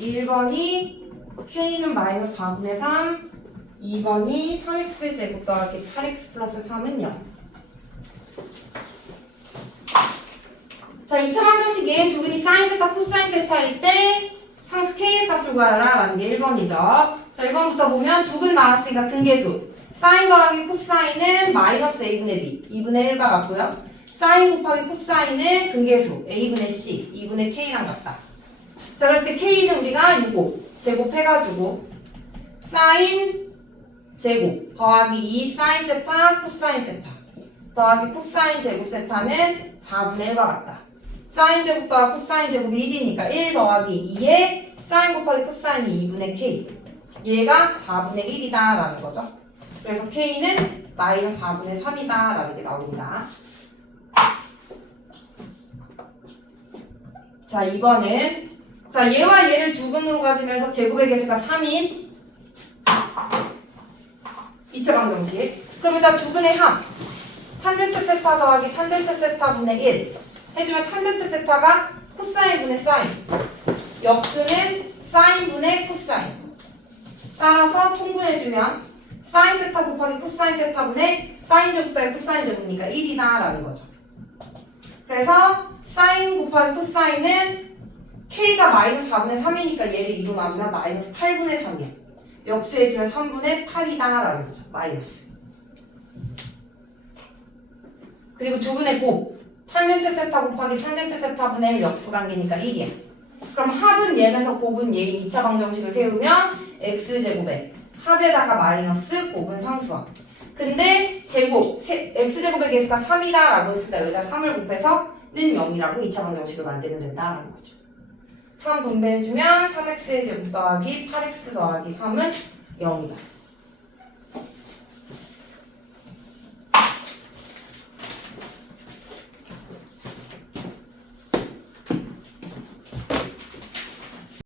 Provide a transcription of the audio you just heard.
1번이 k는 마이너스 4분의 3 2번이 3x 제곱 더하기 8x 플러스 3은 0 자, 2차 방정식 얘 두근이 사인 세타, 코사인 세타일 때 상수 k의 값을 구하라 라는 게 1번이죠. 자, 1번부터 보면 두근 나왔으니까 근계수. 사인 더하기 코사인은 마이너스 a분의 b, 2분의 1과 같고요. 사인 곱하기 코사인은 근계수, a분의 c, 2분의 k랑 같다. 자, 그럴 때 k는 우리가 6곱 제곱해가지고 사인 제곱 더하기 2 사인 세타, 코사인 세타 더하기 코사인 제곱 세타는 4분의 1과 같다. 사인 제곱 더하기 코사인 제곱이 1이니까 1 더하기 2에 사인 곱하기 코사인이 2분의 k. 얘가 4분의 1이다 라는 거죠. 그래서 k는 마이너스 4분의 3이다 라는 게 나옵니다. 자, 2번은 자, 얘와 얘를 두근으로 가지면서 제곱의 개수가 3인 2차 방정식. 그럼 일단 두근의 합. 탄젠트 세타 더하기 탄젠트 세타 분의 1 해주면 탄젠트 세타가 코사인 분의 사인 역수는 사인 분의 코사인 따라서 통분해주면 사인 세타 곱하기 코사인 세타 분의 사인 제곱 더하기 코사인 제곱이니까 1이다 라는 거죠 그래서 사인 곱하기 코사인은 k가 마이너스 4분의 3이니까 얘를 2로 나누면 마이너스 8분의 3이야 역수해주면 3분의 8이다 라는 거죠 마이너스 그리고 두근의 곱 탄젠트 세타 곱하기 탄젠트 세타 분의 1 역수 관계니까 1이야. 그럼 합은 얘면서 곱은 얘인 2차 방정식을 세우면 x제곱에 합에다가 마이너스 곱은 상수함. 근데 제곱, 세- x제곱의 개수가 3이다 라고 했으니까 여기다 3을 곱해서 는 0이라고 2차 방정식을 만들면 된다라는 거죠. 3 분배해주면 3x의 제곱 더하기 8x 더하기 3은 0이다.